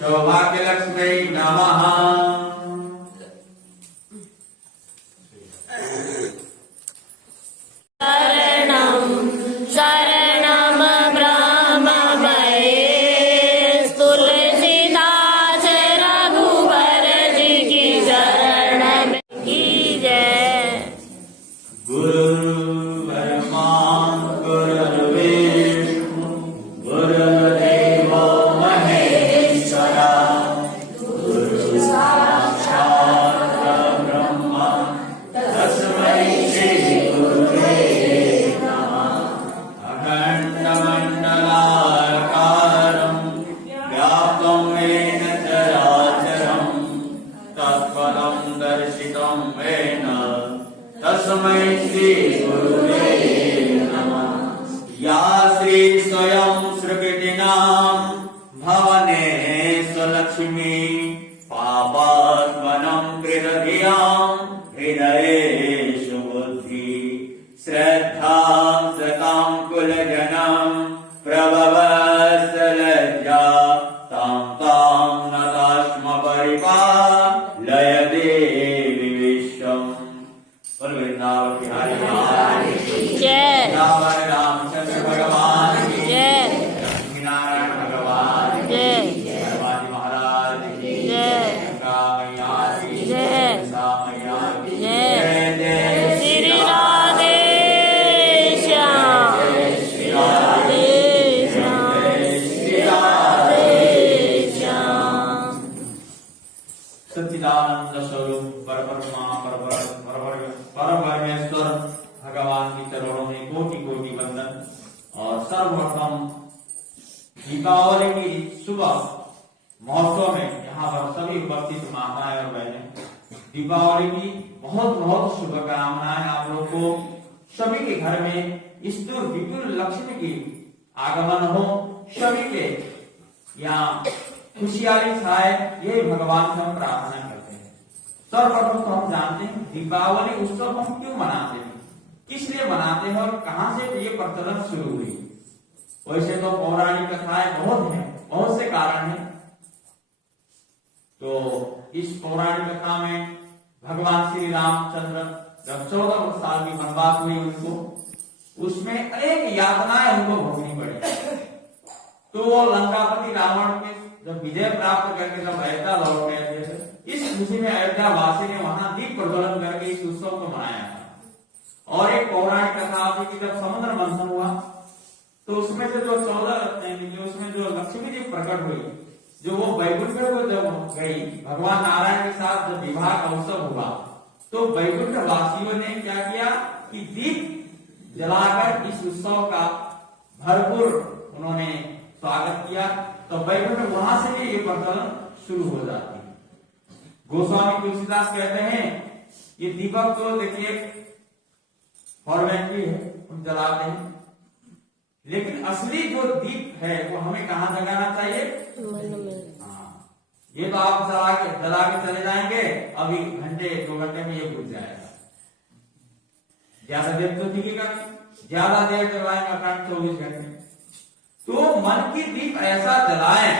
सौभाग्यलक्ष्मी नमः। तस्मै श्री गुरुवे नमः। या श्री स्वयं सृष्टिनां भवने स्वलक्ष्मी पापात्मनं कृतधियां हृदयेषु बुद्धि श्रद्धां सतां कुलजनं प्रभवत्सलज्जा तां तां नतास्म परिपालय देवी विश्वम्। वृंदावन बिहारी जय, रामचंद्र भगवान की जय, लक्ष्मीनारायण भगवान जय, भगवानी महाराज की जय, गंगा मैया की जय, मैया की जय, जय श्री राधे श्याम, जय श्री राधे श्याम, जय श्री राधे श्याम। सच्चिदानंद स्वरूप परब्रह्मा परमेश्वर भगवान के चरणों में कोटि कोटि वंदन। और सर्वप्रथम दीपावली की सुबह महोत्सव में यहाँ पर सभी उपस्थित माताएं और बहनें दीपावली की बहुत बहुत शुभकामनाएं आप लोग को। सभी के घर में ईश्वर विपुल लक्ष्मी की आगमन हो, सभी के यहाँ खुशहाली छाए, यही भगवान से हम प्रार्थना करते हैं। सर्वप्रथम तो हम जानते हैं दीपावली उत्सव हम क्यों मनाते हैं, किस लिए मनाते हैं और कहां से ये प्रचलन शुरू हुई। वैसे तो पौराणिक कथाएं बहुत हैं, बहुत से कारण हैं। तो इस पौराणिक कथा में भगवान श्री रामचंद्र जब 14 साल की वनवास हुई उनको, उसमें अनेक यातनाएं उनको भोगनी पड़ी। तो वो लंकापति रावण के जब विजय प्राप्त करके जब अयोध्या लौट गए थे, इस खुशी में अयोध्या वासी ने वहां दीप प्रज्वलन करके इस उत्सव को मनाया था। और एक पौराणिक कथा थी कि जब समुद्र मंथन हुआ तो उसमें से जो 14 रत्न, उसमें जो लक्ष्मी जी प्रकट हुई, जो वो वैकुंठ को जब गई भगवान नारायण के साथ जब विवाह का उत्सव हुआ, तो वैकुंठ वासियों ने क्या किया कि दीप जलाकर इस उत्सव का भरपूर उन्होंने स्वागत किया। तो वैकुंठ वहां से भी ये प्रचलन शुरू हो जाती है। गोस्वामी तुलसीदास कहते हैं ये दीपक तो देखिए फॉर्मेलिटी है, हम जलाते हैं, लेकिन असली जो दीप है वो हमें कहाँ जगाना चाहिए? मन में। हाँ, ये तो आप जला के चले जाएंगे, अभी घंटे 2 घंटे में ये बुझ जाएगा। ज्यादा देर तो टिकेगा नहीं, ज्यादा देर जलाएंगे अखंड 24 घंटे। तो मन की दीप ऐसा जलाएं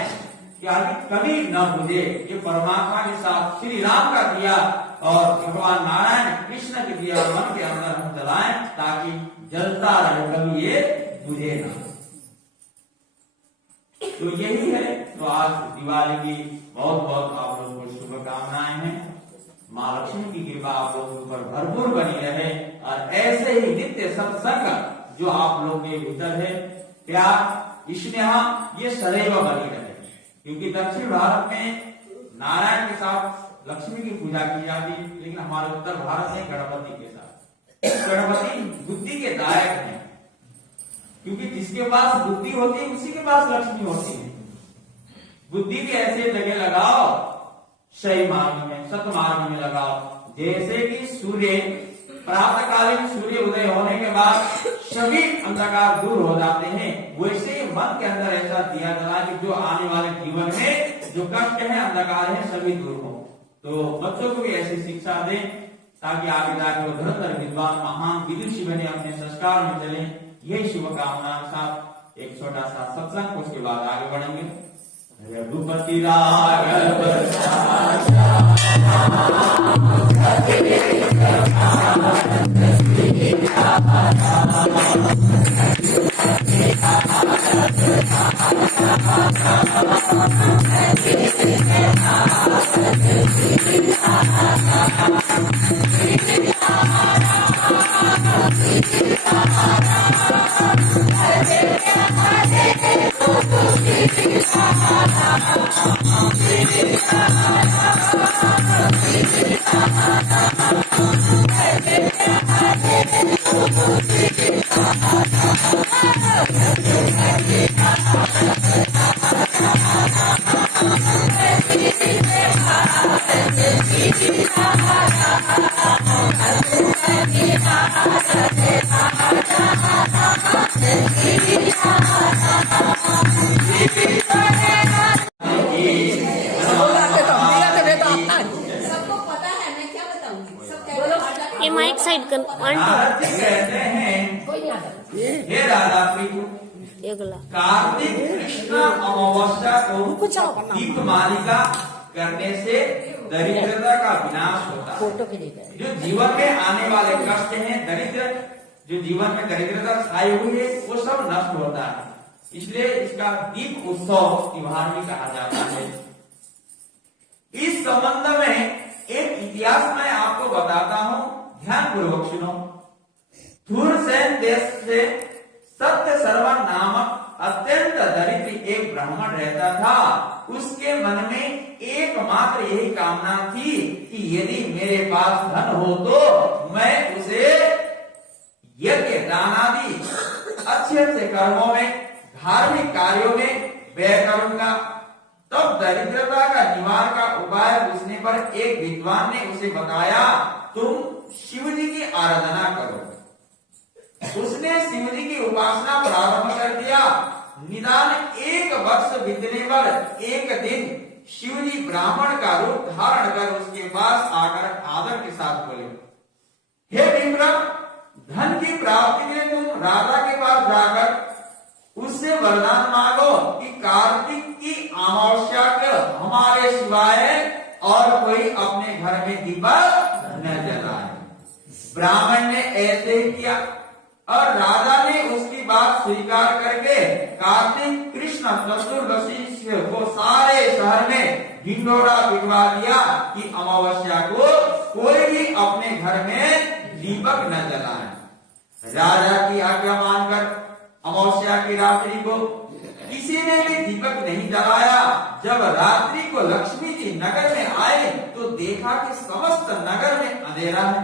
कि आगे कभी न बुझे। ये परमात्मा के साथ श्री राम का दिया और भगवान नारायण कृष्ण के दिया मन के अंदर हम जलाएं, ताकि जलता रहे, कभी ये बुझे ना। तो यही है। तो आज दिवाली की बहुत बहुत आप लोगों को शुभकामनाएं हैं। माँ लक्ष्मी की कृपा आप लोगों के ऊपर भरपूर बनी रहे और ऐसे ही नित्य सत्संग जो आप लोगों के भीतर है, प्यार स्नेह, ये सदैव बनी रहे। क्योंकि दक्षिण भारत में नारायण के साथ लक्ष्मी की पूजा की जाती है, लेकिन हमारे उत्तर भारत में गणपति के साथ। गणपति बुद्धि के दायक हैं, क्योंकि जिसके पास बुद्धि होती है उसी के पास लक्ष्मी होती है। बुद्धि भी ऐसे जगह लगाओ, सही मार्ग में, सत मार्ग में लगाओ। जैसे कि सूर्य प्रातःकालीन सूर्य उदय होने के बाद सभी अंधकार दूर हो जाते हैं, वैसे ही मन के अंदर ऐसा दिया जला कि जो आने वाले जीवन में जो कष्ट है, अंधकार है, सभी दूर हो। तो बच्चों को भी ऐसी शिक्षा दें ताकि आगे जाकर वो धुरंधर विद्वान महान विदुषी बने, अपने संस्कार में चले। यही शुभकामना के साथ एक छोटा सा सत्संग, उसके बाद आगे बढ़ेंगे। रघुपति राघव ये माइक साइड कर। नारद जी कहते हैं, हे राजा प्रभु, कार्तिक कृष्ण अमावस्या को दीपमालिका करने से दरिद्रता का विनाश होता है। जो जीवन में आने वाले कष्ट हैं, दरिद्र, जो जीवन में दरिद्रता छाई हुई है, वो सब नष्ट होता है। इसलिए इसका दीप उत्सव त्योहार भी कहा जाता है। इस संबंध में एक इतिहास मैं आपको बताता हूँ, ध्यान पूर्वक सुनो। धूरसेन देश से सत्य सर्वन नामक अत्यंत दरिद्र एक ब्राह्मण रहता था। उसके मन में एकमात्र यही कामना थी कि यदि मेरे पास धन हो तो मैं उसे यज्ञ दान आदि अच्छे अच्छे कर्मों में, धार्मिक कार्यों में व्यय करूंगा। तब दरिद्रता का निवारण का उपाय पूछने पर एक विद्वान ने उसे बताया, तुम शिव जी की आराधना करो। उसने शिव जी की उपासना प्रारंभ कर दिया। निदान 1 वर्ष बीतने पर एक दिन शिव जी ब्राह्मण का रूप धारण कर उसके पास आकर आदर के साथ बोले, हे विक्रम, धन की प्राप्ति के लिए तुम राजा के पास जाकर उससे वरदान मांगो कि कार्तिक की अमावस्या के हमारे सिवाय और कोई अपने घर में दीपक न जलाए। ब्राह्मण ने ऐसे ही किया और राजा ने उसकी बात स्वीकार करके कार्तिक कृष्ण चतुर्दशी को सारे शहर में ढिंडोरा पिटवा दिया कि अमावस्या को कोई भी अपने घर में दीपक न जलाए। राजा की आज्ञा मानकर अमावस्या की रात्रि को किसी ने भी दीपक नहीं जलाया। जब रात्रि को लक्ष्मी जी नगर में आए तो देखा कि समस्त नगर में अंधेरा है,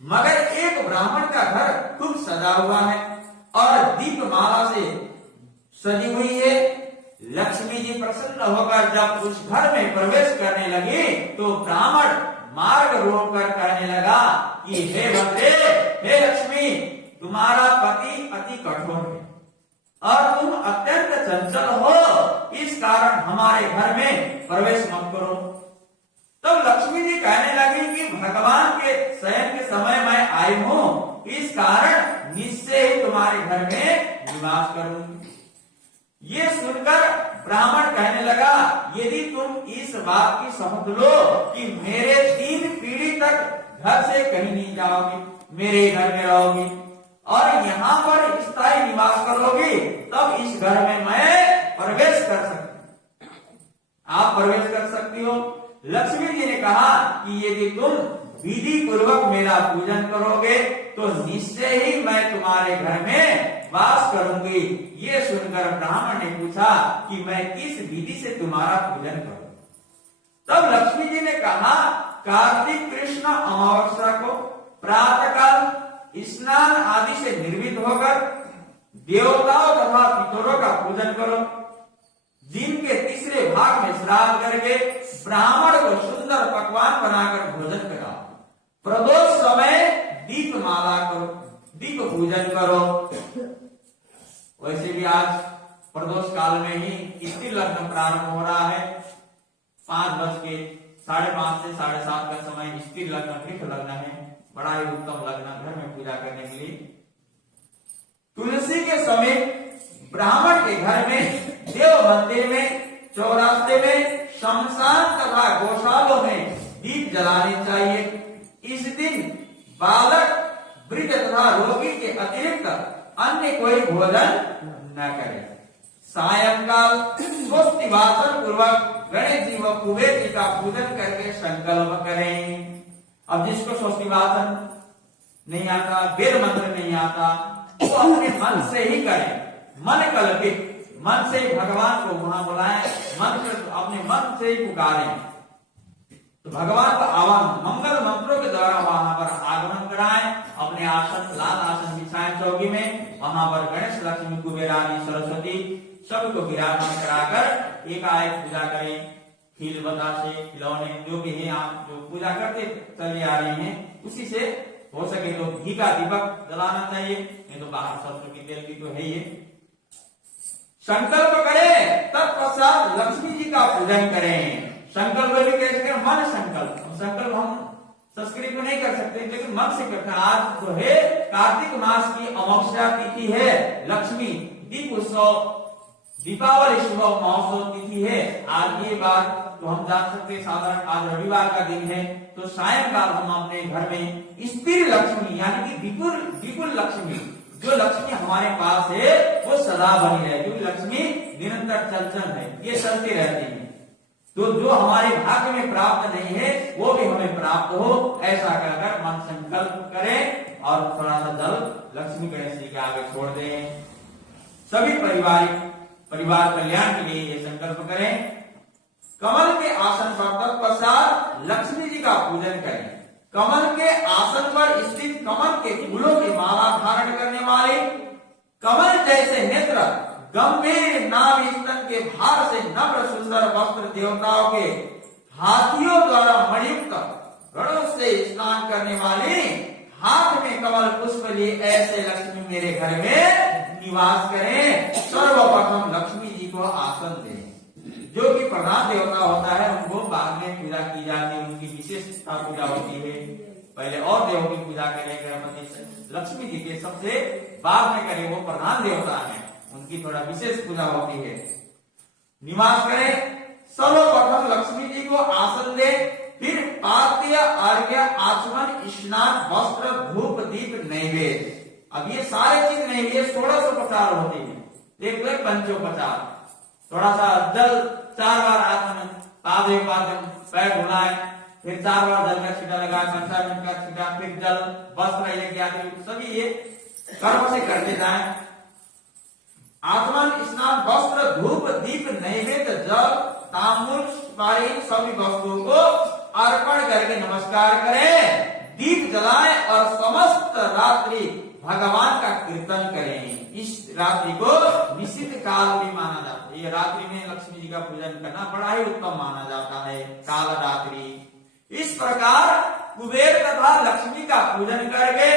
मगर एक ब्राह्मण का घर खूब सजा हुआ है और दीपमाला से सजी हुई है। लक्ष्मी जी प्रसन्न होकर जब उस घर में प्रवेश करने लगे तो ब्राह्मण मार्ग रोक कर कहने लगा कि हे भद्रे, हे लक्ष्मी, तुम तुम्हारा पति अति कठोर है और तुम अत्यंत चंचल हो, इस कारण हमारे घर में प्रवेश मत करो। तब लक्ष्मी जी कहने लगी कि भगवान के शयन के समय मैं आई हूं, इस कारण निश्चय ही तुम्हारे घर में निवास करूंगी। ये सुनकर ब्राह्मण कहने लगा, यदि तुम इस बात की शपथ लो कि मेरे 3 पीढ़ी तक घर से कहीं नहीं जाओगी, मेरे घर में रहोगी और यहाँ पर स्थायी निवास करोगी, तब इस घर में मैं प्रवेश कर सकती हूँ, आप प्रवेश कर सकती हो। लक्ष्मी जी ने कहा कि यदि तुम विधि पूर्वक मेरा पूजन करोगे तो निश्चय ही मैं तुम्हारे घर में वास करूंगी। ये सुनकर ब्राह्मण ने पूछा कि मैं किस विधि से तुम्हारा पूजन करूं? तब लक्ष्मी जी ने कहा, कार्तिक कृष्ण अमावस्या को प्रातःकाल स्नान आदि से निर्मित होकर देवताओं तथा पितरों का पूजन करो। दिन के तीसरे भाग में स्नान करके ब्राह्मण को सुंदर पकवान बनाकर भोजन कराओ। प्रदोष समय दीप माला करो, दीप पूजन करो। वैसे भी आज प्रदोष काल में ही स्त्री लग्न प्रारंभ हो रहा है। 5:05 से 7:30 का समय स्त्री लग्न तीर्थ लग्न है, बड़ा ही उत्तम लग्न, घर में पूजा करने के लिए। तुलसी के समेत ब्राह्मण के घर में, देव मंदिर में, चौरास्ते में, शमशान तथा गौशालों में दीप जलाने चाहिए। इस दिन बालक, वृद्ध तथा रोगी के अतिरिक्त अन्य कोई भोजन न करे। सायंकाल स्वस्ति वाचन पूर्वक गणेश जी व कुबेर जी का पूजन करके संकल्प करें। अब जिसको स्वस्ति वाचन नहीं आता, वेद मंत्र नहीं आता, वो अपने मन से ही करें, मन कल्पित, मन से ही भगवान को वहां बुलाएं, अपने मन से ही पुकारें, तो भगवान का आह्वान मंगल मंत्रों के द्वारा वहां पर आगमन कराएं। अपने आसन, लाल आसन बिछाएं चौकी में, वहां पर गणेश, लक्ष्मी, कुबेर आदि सरस्वती सबको विराजमान कराकर एकाएक पूजा करें। खील बतासे, खिलौने जो भी है आप जो पूजा करते चले आ रहे हैं, उसी से हो सके तो घी का दीपक जलाना चाहिए, नहीं तो बाहर सरसों की तेल की तो है ही। संकल्प करें, तत्पश्चात लक्ष्मी जी का पूजन करें। संकल्प भी कैसे करें? मन संकल्प। संकल्प हम संस्कृत में नहीं कर सकते, लेकिन मन से करते हैं। आज जो है कार्तिक मास की अमावस्या तिथि है, लक्ष्मी दीप उत्सव, दीपावली शुभ महोत्सव तिथि है। आज ये बात तो हम जान सकते हैं, साधारण आज रविवार का दिन है, तो सायंकाल हम अपने घर में स्थिर लक्ष्मी यानी कि विपुल लक्ष्मी, जो लक्ष्मी हमारे पास है वो सदा बनी रहे, क्योंकि लक्ष्मी निरंतर चंचल है, ये चलती रहती है। तो जो हमारे भाग्य में प्राप्त नहीं है वो भी हमें प्राप्त हो, ऐसा कहकर मन संकल्प करें और थोड़ा सा जल लक्ष्मी गणेश जी के आगे छोड़ दें। सभी परिवार कल्याण के लिए ये संकल्प करें। कमल के आसन पर तत्पश्चात लक्ष्मी जी का पूजन करें। कमल के आसन पर स्थित कमल के फूलों की माला धारण करने वाले, कमल जैसे नेत्र, गंभीर नाभ स्तन के भार से नम्र सुंदर वस्त्र देवताओं के हाथियों द्वारा मणियुक्त गणों से स्नान करने वाली, हाथ में कमल पुष्प लिए ऐसे लक्ष्मी मेरे घर में निवास करें। सर्वप्रथम लक्ष्मी जी को आसन दें। जो कि प्रधान देवता होता है उनको बाद में पूजा की जाती है, उनकी विशेषता पूजा होती है। पहले और देवों की पूजा करें, गणपति से लक्ष्मी जी के सबसे बाद में करें, वो प्रधान देवता है, उनकी थोड़ा विशेष पूजा होती है। निवास करें। सर्वप्रथम लक्ष्मी जी को आसन दे, फिर पाद्य, अर्घ्य, आचमन, स्नान, वस्त्र, धूप, दीप, नैवेद्य। अब ये सारे चीज नैवेद्य 1650 होते हैं। एक तो पंचोपचार, थोड़ा सा जल 4 बार आचमन, पादे पादम, पैर धुलाए, फिर 4 बार जल का छींटा लगाए, पंचामृत का छींटा, फिर जल, वस्त्र इत्यादि सभी ये कर्म से करते जाए। आचमन, स्नान, वस्त्र, धूप, दीप, नैवेद्य, जल, तांबूल, सुपारी सभी वस्तुओं को अर्पण करके नमस्कार करें, दीप जलाएं और समस्त रात्रि भगवान का कीर्तन करें। इस रात्रि को निश्चित काल भी माना जाता है। ये रात्रि में लक्ष्मी जी का पूजन करना बड़ा ही उत्तम माना जाता है, काल रात्रि। इस प्रकार कुबेर तथा लक्ष्मी का पूजन करके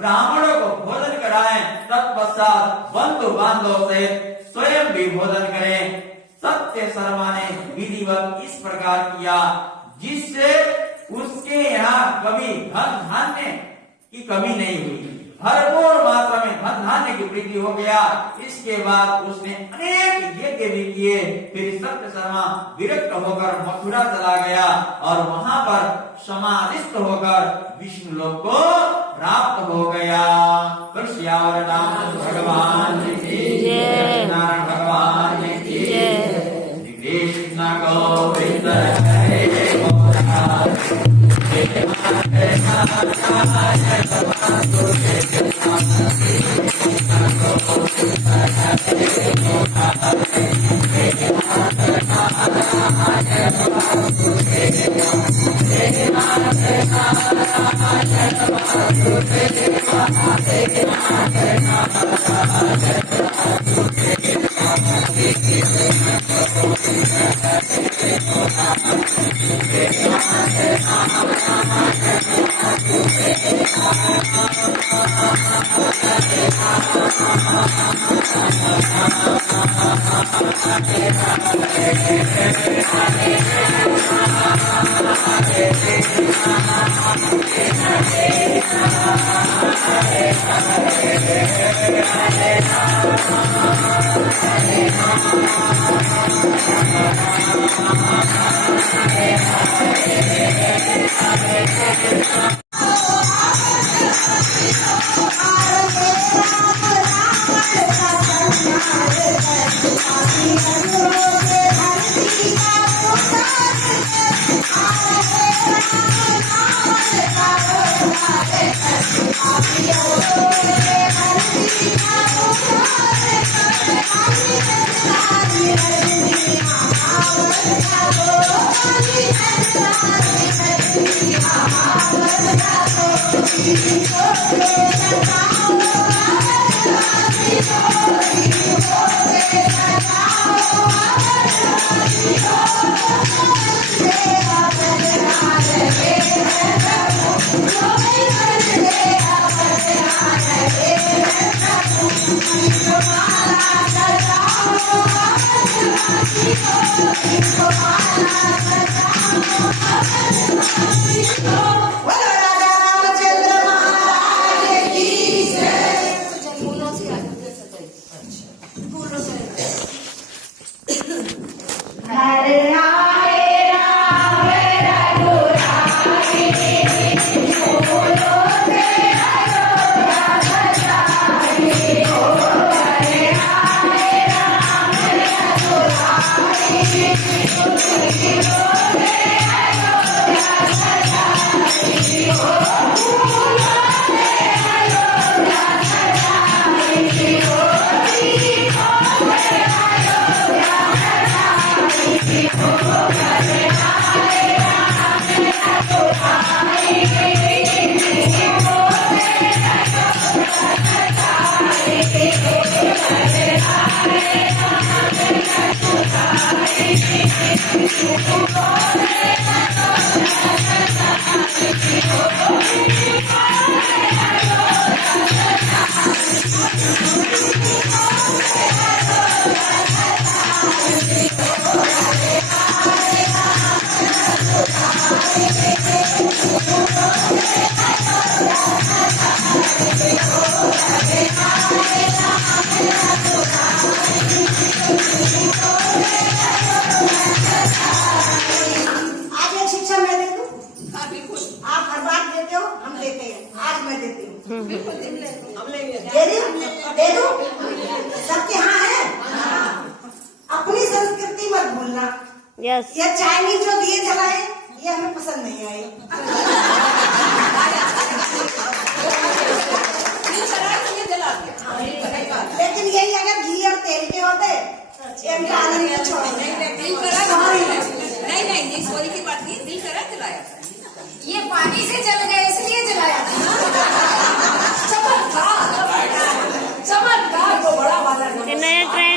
ब्राह्मणों को भोजन कराएं, तत्पश्चात बंधु बांधव से स्वयं भी भोजन करें। सत्य शर्मा ने विधिवत इस प्रकार किया जिससे उसके यहाँ कभी धन धान्य की कमी नहीं हुई, भरपूर मात्रा में धन धान्य की वृद्धि हो गया। इसके बाद उसने अनेक यज्ञ भी किए। फिर सत्य शर्मा विरक्त होकर मथुरा चला गया और वहां पर समाधिस्थ होकर विष्णु लोक को प्राप्त हो गया। कृष्ण राम भगवान की जय, नारायण भगवान की जय। कृष्ण गोविंद हरे यस। ये चाइनीज जो दिए जलाए ये हमें पसंद नहीं आए। लेकिन यही अगर घी और तेल के होते इनका आनंद कुछ और नहीं सॉरी की बात नहीं, दिल करा जलाया। ये पानी से जल गए इसलिए जलाया। चमत्कार तो बड़ा वाला नया ट्रेंड